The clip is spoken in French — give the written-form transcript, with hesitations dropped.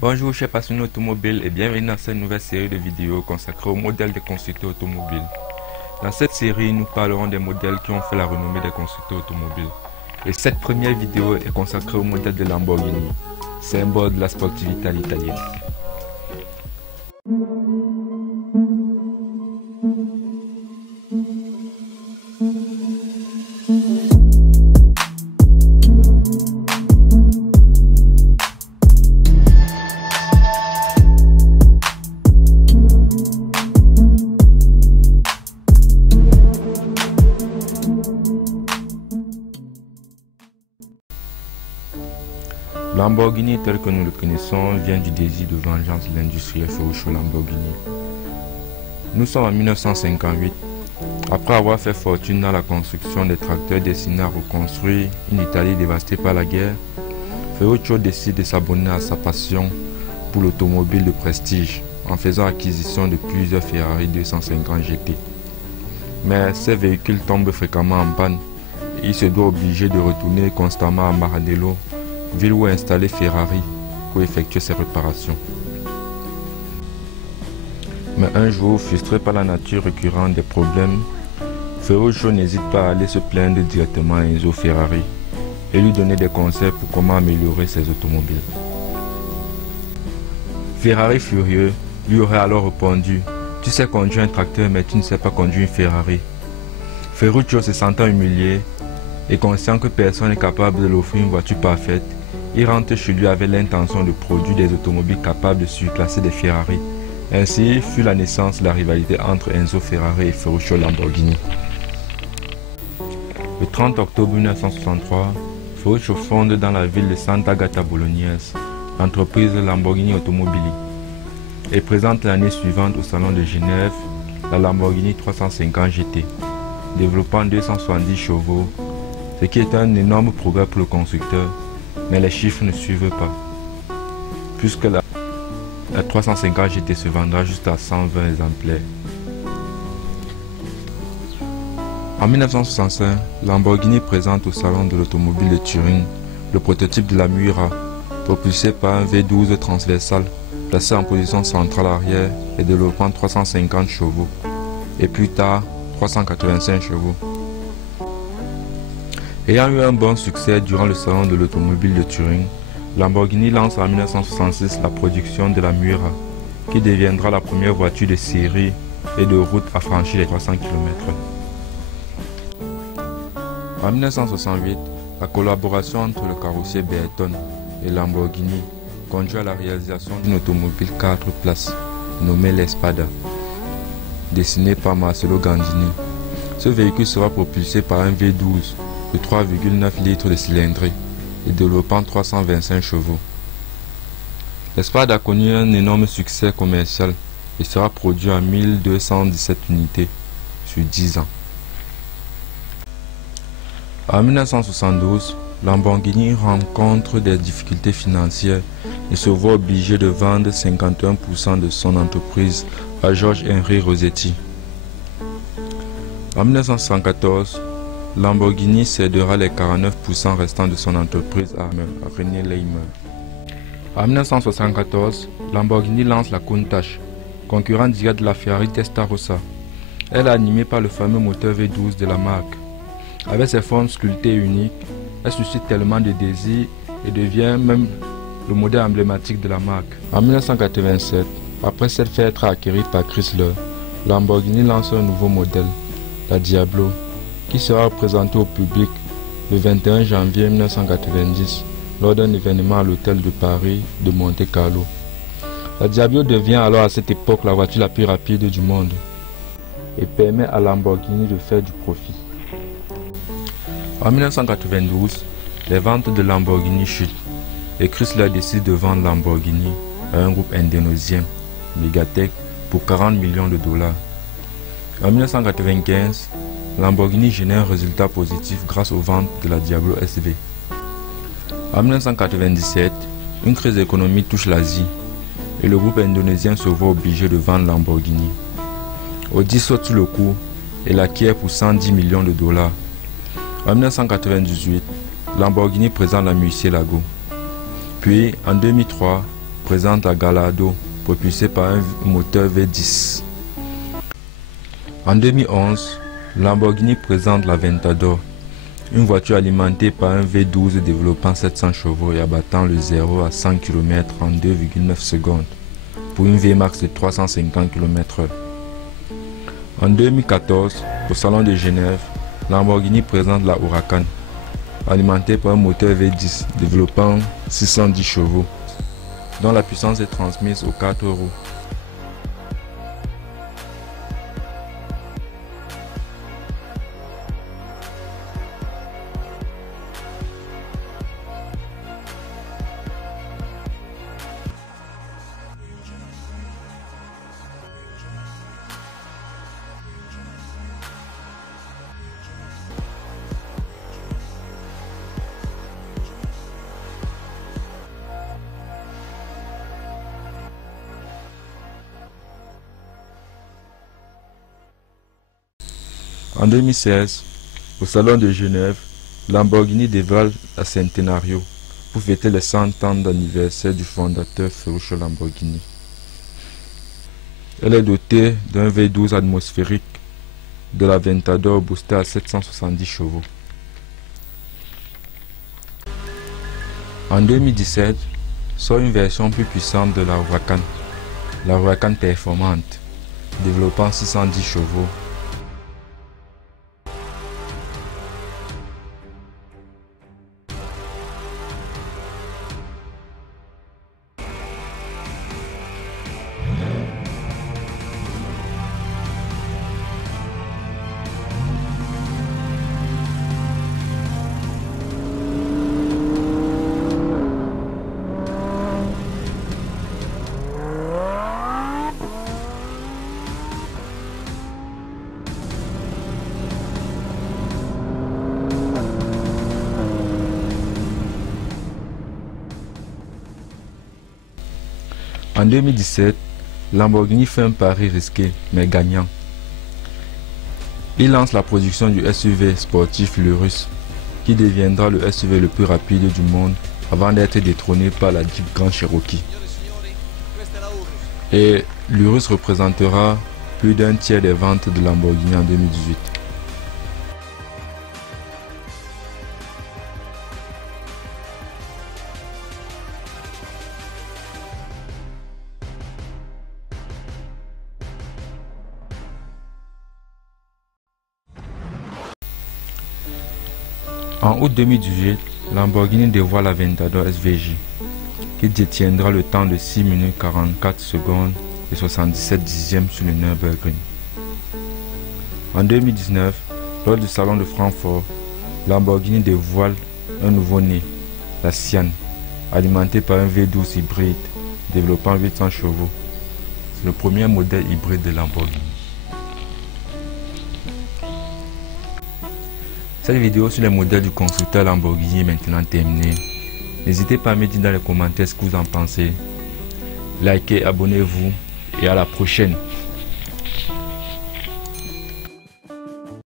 Bonjour chers passionnés automobiles et bienvenue dans cette nouvelle série de vidéos consacrée aux modèles des constructeurs automobiles. Dans cette série, nous parlerons des modèles qui ont fait la renommée des constructeurs automobiles. Et cette première vidéo est consacrée au modèle de Lamborghini, symbole de la sportivité à l'italienne. Lamborghini tel que nous le connaissons vient du désir de vengeance de l'industriel Ferruccio Lamborghini. Nous sommes en 1958. Après avoir fait fortune dans la construction des tracteurs destinés à reconstruire une Italie dévastée par la guerre, Ferruccio décide de s'abonner à sa passion pour l'automobile de prestige en faisant acquisition de plusieurs Ferrari 250 GT. Mais ces véhicules tombent fréquemment en panne et il se doit obligé de retourner constamment à Maranello, ville où est installé Ferrari pour effectuer ses réparations. Mais un jour, frustré par la nature récurrente des problèmes, Ferruccio n'hésite pas à aller se plaindre directement à Enzo Ferrari et lui donner des conseils pour comment améliorer ses automobiles. Ferrari furieux lui aurait alors répondu: « Tu sais conduire un tracteur mais tu ne sais pas conduire une Ferrari. » Ferruccio, se sentant humilié et conscient que personne n'est capable de lui offrir une voiture parfaite, il rentre chez lui avec l'intention de produire des automobiles capables de surclasser des Ferrari. Ainsi fut la naissance de la rivalité entre Enzo Ferrari et Ferruccio Lamborghini. Le 30 octobre 1963, Ferruccio fonde dans la ville de Sant'Agata Bolognese l'entreprise Lamborghini Automobili et présente l'année suivante au salon de Genève la Lamborghini 350 GT, développant 270 chevaux, ce qui est un énorme progrès pour le constructeur. Mais les chiffres ne suivent pas, puisque la 350 GT se vendra juste à 120 exemplaires. En 1965, Lamborghini présente au salon de l'automobile de Turin le prototype de la Miura, propulsé par un V12 transversal placé en position centrale arrière et développant 350 chevaux, et plus tard 385 chevaux. Ayant eu un bon succès durant le salon de l'automobile de Turin, Lamborghini lance en 1966 la production de la Miura, qui deviendra la première voiture de série et de route à franchir les 300 km/h. En 1968, la collaboration entre le carrossier Benetton et Lamborghini conduit à la réalisation d'une automobile 4 places nommée l'Espada, dessinée par Marcello Gandini. Ce véhicule sera propulsé par un V12 de 3,9 litres de cylindrée et développant 325 chevaux. L'Espada a connu un énorme succès commercial et sera produit en 1217 unités sur 10 ans. En 1972, Lamborghini rencontre des difficultés financières et se voit obligé de vendre 51% de son entreprise à George Henry Rossetti. En 1974, Lamborghini cédera les 49% restants de son entreprise à René Leimer. En 1974, Lamborghini lance la Countach, concurrent direct de la Ferrari Testarossa. Elle est animée par le fameux moteur V12 de la marque. Avec ses formes sculptées uniques, elle suscite tellement de désir et devient même le modèle emblématique de la marque. En 1987, après s'être fait acquérir par Chrysler, Lamborghini lance un nouveau modèle, la Diablo, qui sera présenté au public le 21 janvier 1990 lors d'un événement à l'hôtel de Paris de Monte Carlo. La Diablo devient alors à cette époque la voiture la plus rapide du monde et permet à Lamborghini de faire du profit. En 1992, les ventes de Lamborghini chutent et Chrysler décide de vendre Lamborghini à un groupe indonésien, Megatech, pour 40 millions de dollars. En 1995, Lamborghini génère un résultat positif grâce aux ventes de la Diablo SV. En 1997, une crise économique touche l'Asie et le groupe indonésien se voit obligé de vendre Lamborghini. Audi saute sur le coup et l'acquiert pour 110 millions de dollars. En 1998, Lamborghini présente la Murcielago. Puis, en 2003, présente la Gallardo, propulsée par un moteur V10. En 2011, Lamborghini présente l'Aventador, une voiture alimentée par un V12 développant 700 chevaux et abattant le 0 à 100 km en 2,9 secondes, pour une Vmax de 350 km/h. En 2014, au Salon de Genève, Lamborghini présente la Huracan, alimentée par un moteur V10 développant 610 chevaux, dont la puissance est transmise aux 4 roues. En 2016, au Salon de Genève, Lamborghini dévoile la Centenario pour fêter les 100 ans d'anniversaire du fondateur Ferruccio Lamborghini. Elle est dotée d'un V12 atmosphérique de l'Aventador boosté à 770 chevaux. En 2017, sort une version plus puissante de la Huracan performante, développant 610 chevaux. En 2017, Lamborghini fait un pari risqué mais gagnant. Il lance la production du SUV sportif l'Urus, qui deviendra le SUV le plus rapide du monde avant d'être détrôné par la Jeep Grand Cherokee. Et l'Urus représentera plus d'un tiers des ventes de Lamborghini en 2018. En août 2018, Lamborghini dévoile l'Aventador SVJ, qui détiendra le temps de 6 minutes 44 secondes et 77 dixièmes sur le Nürburgring. En 2019, lors du salon de Francfort, Lamborghini dévoile un nouveau-né, la Sian, alimenté par un V12 hybride développant 800 chevaux. C'est le premier modèle hybride de Lamborghini. Cette vidéo sur les modèles du constructeur Lamborghini est maintenant terminée. N'hésitez pas à me dire dans les commentaires ce que vous en pensez. Likez, abonnez-vous et à la prochaine.